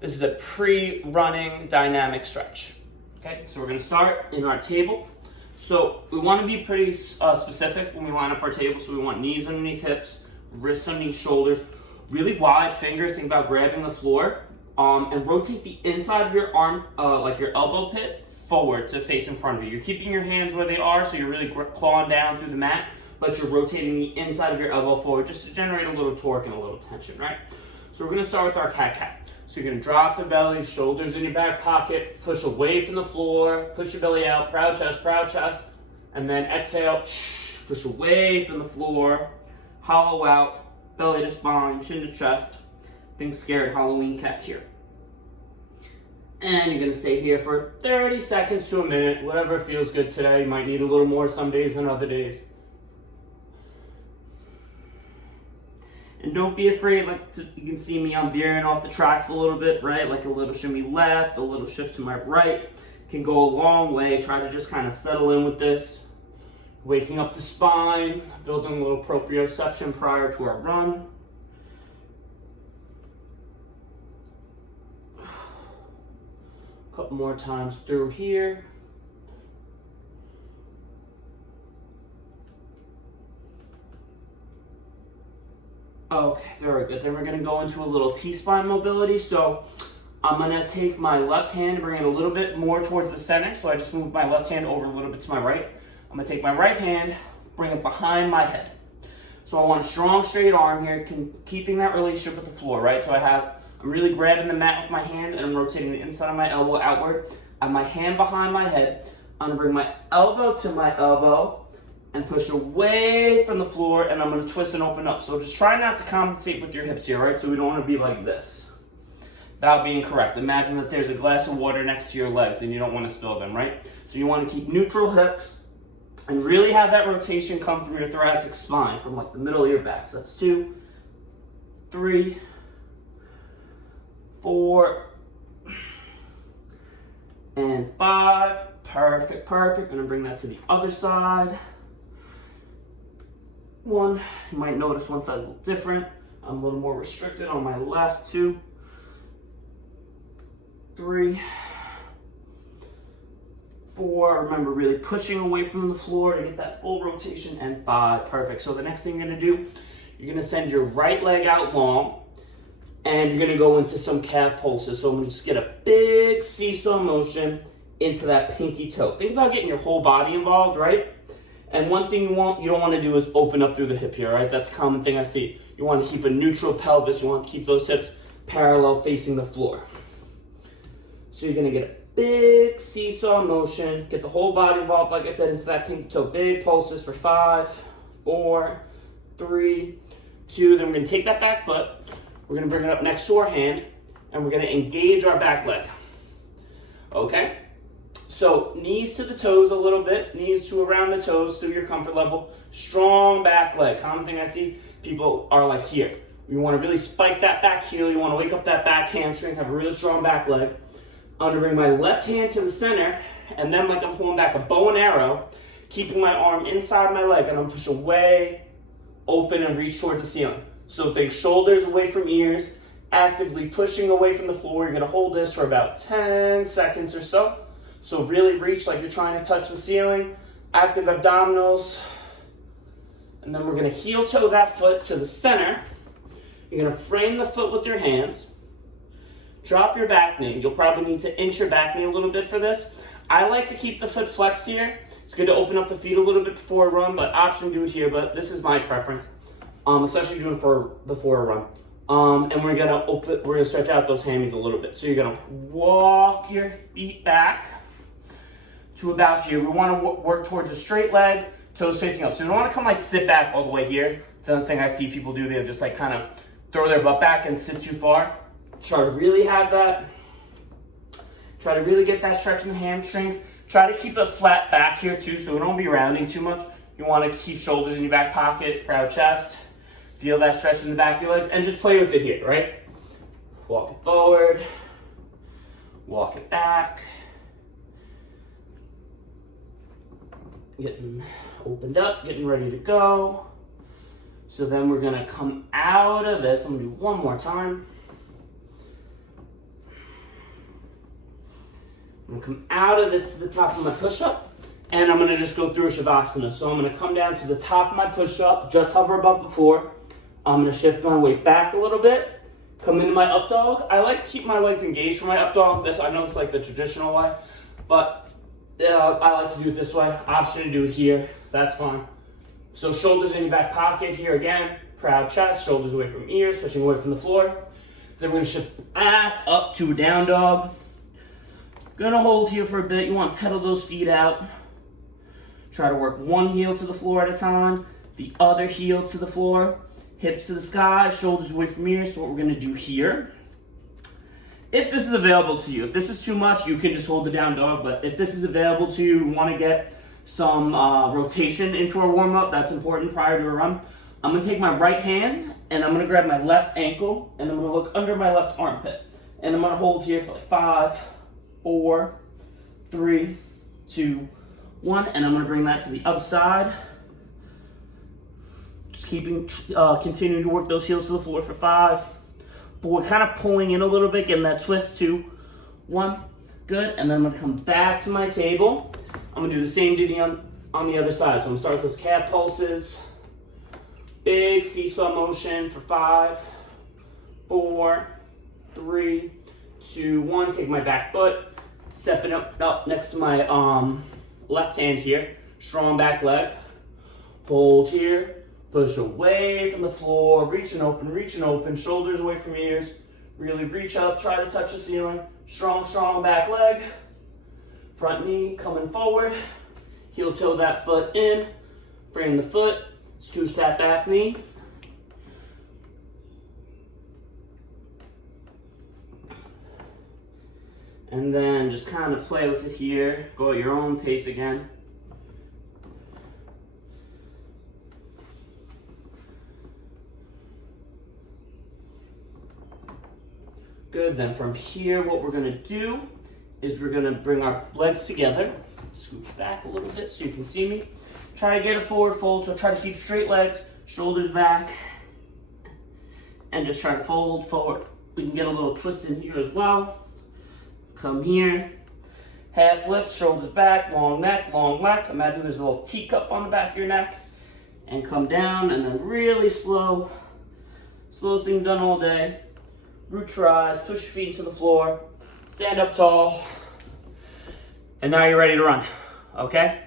This is a pre-running dynamic stretch. Okay, so we're gonna start in our table. So we wanna be pretty specific when we line up our table. So we want knees underneath hips, wrists underneath shoulders, really wide fingers. Think about grabbing the floor, and rotate the inside of your arm, like your elbow pit, forward to face in front of you. You're keeping your hands where they are, so you're really clawing down through the mat, but you're rotating the inside of your elbow forward just to generate a little torque and a little tension, right? So we're gonna start with our cat-cat. So you're gonna drop the belly, shoulders in your back pocket, push away from the floor, push your belly out, proud chest, and then exhale, push away from the floor, hollow out, belly to spine, chin to chest. Think scared Halloween cat here. And you're gonna stay here for 30 seconds to a minute, whatever feels good today. You might need a little more some days than other days. And don't be afraid, you can see me, I'm veering off the tracks a little bit, right? Like a little shimmy left, a little shift to my right. Can go a long way. Try to just kind of settle in with this. Waking up the spine, building a little proprioception prior to our run. Couple more times through here. Okay, very good. Then we're gonna go into a little T-spine mobility. So I'm gonna take my left hand and bring it a little bit more towards the center. So I just moved my left hand over a little bit to my right. I'm gonna take my right hand, bring it behind my head. So I want a strong straight arm here, keeping that relationship with the floor, right? So I'm really grabbing the mat with my hand and I'm rotating the inside of my elbow outward. I have my hand behind my head. I'm gonna bring my elbow to my elbow and push away from the floor, and I'm gonna twist and open up. So just try not to compensate with your hips here, right? So we don't wanna be like this. That would be incorrect. Imagine that there's a glass of water next to your legs and you don't wanna spill them, right? So you wanna keep neutral hips and really have that rotation come from your thoracic spine, from like the middle of your back. So that's 2, 3, 4, and 5. Perfect. Gonna bring that to the other side. 1, you might notice one side a little different. I'm a little more restricted on my left. 2, 3, 4. Remember, really pushing away from the floor to get that full rotation. And 5. Perfect. So the next thing you're gonna do, you're gonna send your right leg out long, and you're gonna go into some calf pulses. So I'm gonna just get a big seesaw motion into that pinky toe. Think about getting your whole body involved, right? And one thing you don't want to do is open up through the hip here, right? That's a common thing I see. You want to keep a neutral pelvis. You want to keep those hips parallel facing the floor. So you're going to get a big seesaw motion, get the whole body involved, like I said, into that pinky toe. Big pulses for 5, 4, 3, 2. Then we're going to take that back foot. We're going to bring it up next to our hand, and we're going to engage our back leg. Okay? So knees to the toes a little bit, knees to around the toes to your comfort level. Strong back leg. Common thing I see, people are like here. You want to really spike that back heel. You want to wake up that back hamstring, have a really strong back leg. I'm going to bring my left hand to the center, and then like I'm pulling back a bow and arrow, keeping my arm inside my leg, and I'm push away, open, and reach towards the ceiling. So think shoulders away from ears, actively pushing away from the floor. You're going to hold this for about 10 seconds or so. So really reach like you're trying to touch the ceiling, active abdominals. And then we're gonna heel toe that foot to the center. You're gonna frame the foot with your hands. Drop your back knee. You'll probably need to inch your back knee a little bit for this. I like to keep the foot flexed here. It's good to open up the feet a little bit before a run, but option do it here, but this is my preference. Especially doing before a run. And we're gonna stretch out those hammies a little bit. So you're gonna walk your feet back to about here. We want to work towards a straight leg, toes facing up. So you don't want to come like sit back all the way here. It's another thing I see people do. They just like kind of throw their butt back and sit too far. Try to really have that. Try to really get that stretch in the hamstrings. Try to keep a flat back here too, so we don't be rounding too much. You want to keep shoulders in your back pocket, proud chest. Feel that stretch in the back of your legs, and just play with it here, right? Walk it forward. Walk it back. Getting opened up, getting ready to go. So then we're gonna come out of this. I'm gonna do one more time. I'm gonna come out of this to the top of my push-up, and I'm gonna just go through a Shavasana. So I'm gonna come down to the top of my push-up, just hover above the floor. I'm gonna shift my weight back a little bit, come into my up dog. I like to keep my legs engaged for my up dog. I know it's like the traditional way, but I like to do it this way. Option to do it here, that's fine. So shoulders in your back pocket here again, proud chest, shoulders away from ears, pushing away from the floor. Then we're gonna shift back up to a down dog. Gonna hold here for a bit. You want to pedal those feet out. Try to work one heel to the floor at a time, the other heel to the floor, hips to the sky, shoulders away from ears. So what we're gonna do here, if this is available to you, if this is too much, you can just hold the down dog, but if this is available to you, want to get some rotation into our warm-up, that's important prior to a run. I'm gonna take my right hand and I'm gonna grab my left ankle and I'm gonna look under my left armpit. And I'm gonna hold here for like 5, 4, 3, 2, 1, and I'm gonna bring that to the other side. Just continuing to work those heels to the floor for 5, 4, kind of pulling in a little bit, getting that twist, 2, 1, good. And then I'm gonna come back to my table. I'm gonna do the same duty on the other side. So I'm gonna start with those calf pulses. Big seesaw motion for 5, 4, 3, 2, 1. Take my back foot, stepping up next to my left hand here. Strong back leg. Hold here, push away from the floor, reach and open, shoulders away from ears. Really reach up, try to touch the ceiling. Strong back leg. Front knee coming forward. Heel toe that foot in. Bring the foot. Scooch that back knee. And then just kind of play with it here. Go at your own pace again. Good, then from here, what we're gonna do is we're gonna bring our legs together. Scooch back a little bit so you can see me. Try to get a forward fold, so try to keep straight legs, shoulders back, and just try to fold forward. We can get a little twist in here as well. Come here, half lift, shoulders back, long neck. Imagine there's a little teacup on the back of your neck. And come down, and then really slow. Slowest thing done all day. Root your eyes, push your feet to the floor, stand up tall, and now you're ready to run, okay?